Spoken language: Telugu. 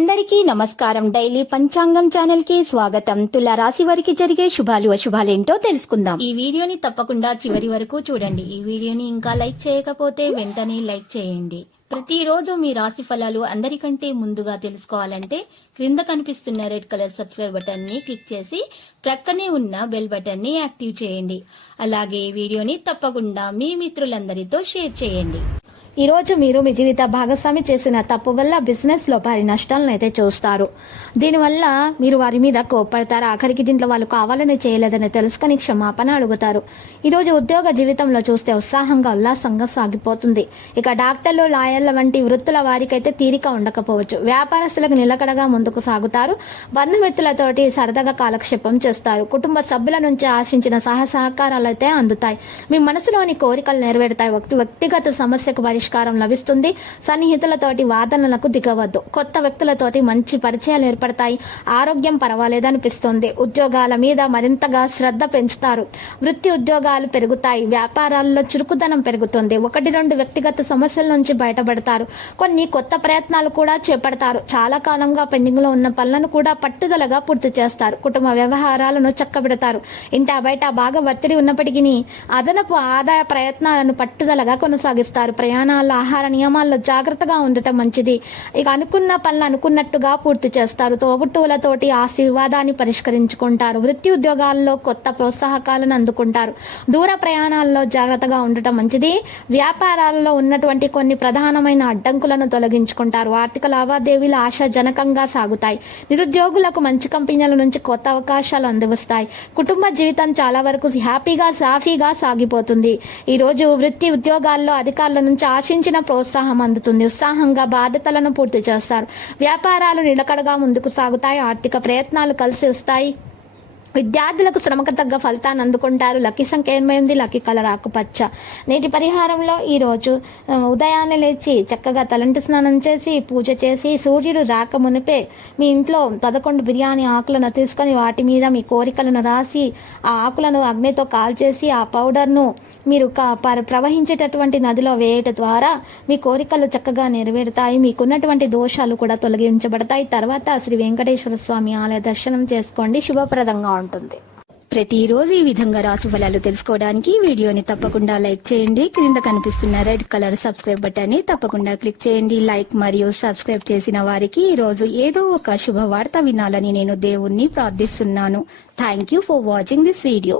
అందరికీ నమస్కారం. డైలీ పంచాంగం ఛానల్ కి స్వాగతం. తుల రాశి వారికి జరిగే శుభాలు అశుభాలేంటో తెలుసుకుందాం. ఈ వీడియోని తప్పకుండా చివరి వరకు చూడండి. ఈ వీడియోని ఇంకా లైక్ చేయకపోతే వెంటనే లైక్ చేయండి. ప్రతిరోజు మీ రాశి ఫలాలు అందరికంటే ముందుగా తెలుసుకోవాలంటే క్రింద కనిపిస్తున్న రెడ్ కలర్ సబ్స్క్రైబ్ బటన్ ని క్లిక్ చేసి ప్రక్కనే ఉన్న బెల్ బటన్ ని యాక్టివ్ చేయండి. అలాగే ఈ వీడియోని తప్పకుండా మీ మిత్రులందరితో షేర్ చేయండి. ఈ రోజు మీరు మీ జీవిత భాగస్వామి చేసిన తప్పు వల్ల బిజినెస్ లో భారీ నష్టాలను అయితే చూస్తారు. దీనివల్ల మీరు వారి మీద కోప్పడతారు. ఆఖరికి దీంట్లో వాళ్ళు కావాలని చేయలేదని తెలుసుకుని క్షమాపణ అడుగుతారు. ఈ రోజు ఉద్యోగ జీవితంలో చూస్తే ఉత్సాహంగా ఉల్లాసంగా సాగిపోతుంది. ఇక డాక్టర్లు, లాయర్ల వంటి వృత్తుల వారికైతే తీరిక ఉండకపోవచ్చు. వ్యాపారస్తులకు నిలకడగా ముందుకు సాగుతారు. బంధుమిత్రులతోటి సరదాగా కాలక్షేపం చేస్తారు. కుటుంబ సభ్యుల నుంచి ఆశించిన సహకారాలు అయితే అందుతాయి. మీ మనసులోని కోరికలు నెరవేరుతాయి. వ్యక్తిగత సమస్యకు పరిష్కారం లభిస్తుంది. సన్నిహితులతోటి వాదనలకు దిగవద్దు. కొత్త వ్యక్తులతోటి మంచి పరిచయాలు ఏర్పడతాయి. ఆరోగ్యం పర్వాలేదనిపిస్తుంది. ఉద్యోగాల మీద మరింతగా శ్రద్ధ పెంచుతారు. వృత్తి ఉద్యోగాలు పెరుగుతాయి. వ్యాపారాల్లో చురుకుదనం పెరుగుతుంది. 1-2 వ్యక్తిగత సమస్యల నుంచి బయటపడతారు. కొన్ని కొత్త ప్రయత్నాలు కూడా చేపడతారు. చాలా కాలంగా పెండింగ్ లో ఉన్న పనులను కూడా పట్టుదలగా పూర్తి చేస్తారు. కుటుంబ వ్యవహారాలను చక్కబెడతారు. ఇంటా బయట బాగా ఒత్తిడి ఉన్నప్పటికీ అదనపు ఆదాయ ప్రయత్నాలను పట్టుదలగా కొనసాగిస్తారు. ప్రయాణాల ఆహార నియమాల్లో జాగ్రత్తగా ఉండటం మంచిది. ఇక అనుకున్న పనులు అనుకున్నట్టుగా పూర్తి చేస్తారు. తోబుట్టువులతోటి వివాదాన్ని పరిష్కరించుకుంటారు. వృత్తి ఉద్యోగాల్లో కొత్త ప్రోత్సాహకాలను అందుకుంటారు. దూర ప్రయాణాల్లో జాగ్రత్తగా ఉండటం మంచిది. వ్యాపారాలలో ఉన్నటువంటి కొన్ని ప్రధానమైన అడ్డంకులను తొలగించుకుంటారు. ఆర్థిక లావాదేవీలు ఆశాజనకంగా సాగుతాయి. నిరుద్యోగులకు మంచి కంపెనీల నుంచి కొత్త అవకాశాలు అందివస్తాయి. కుటుంబ జీవితం చాలా వరకు హ్యాపీగా సాఫీగా సాగిపోతుంది. ఈ రోజు వృత్తి ఉద్యోగాల్లో అధికారుల నుంచి ఆశించిన ప్రోత్సాహం అందుతుంది. ఉత్సాహంగా బాధ్యతలను పూర్తి చేస్తారు. వ్యాపారాలు నిలకడగా ముందుకు సాగుతాయి. ఆర్థిక ప్రయత్నాలు కలిసి వస్తాయి. విద్యార్థులకు శ్రమకు తగ్గ ఫలితాన్ని అందుకుంటారు. లక్కీ సంఖ్య 88, లక్కీ కలర్ ఆకుపచ్చ. నేటి పరిహారంలో ఈ రోజు ఉదయాన్నే లేచి చక్కగా తలంటు స్నానం చేసి పూజ చేసి సూర్యుడు రాక మునిపే మీ ఇంట్లో 11 బిర్యానీ ఆకులను తీసుకొని వాటి మీద మీ కోరికలను రాసి ఆ ఆకులను అగ్నితో కాల్చేసి ఆ పౌడర్ను మీరు ప్రవహించేటటువంటి నదిలో వేయటం ద్వారా మీ కోరికలు చక్కగా నెరవేరుతాయి. మీకున్నటువంటి దోషాలు కూడా తొలగించబడతాయి. తర్వాత శ్రీ వెంకటేశ్వర స్వామి ఆలయ దర్శనం చేసుకోండి. శుభప్రదంగా ఉంటుంది. ప్రతిరోజు ఈ విధంగా రాశి ఫలాలు తెలుసుకోవడానికి వీడియోని తప్పకుండా లైక్ చేయండి. క్రింద కనిపిస్తున్న రెడ్ కలర్ సబ్స్క్రైబ్ బటన్ ని తప్పకుండా క్లిక్ చేయండి. లైక్ మరియు సబ్స్క్రైబ్ చేసిన వారికి ఈ రోజు ఏదో ఒక శుభవార్త వినాలని నేను దేవుణ్ణి ప్రార్థిస్తున్నాను. Thank you for watching this video.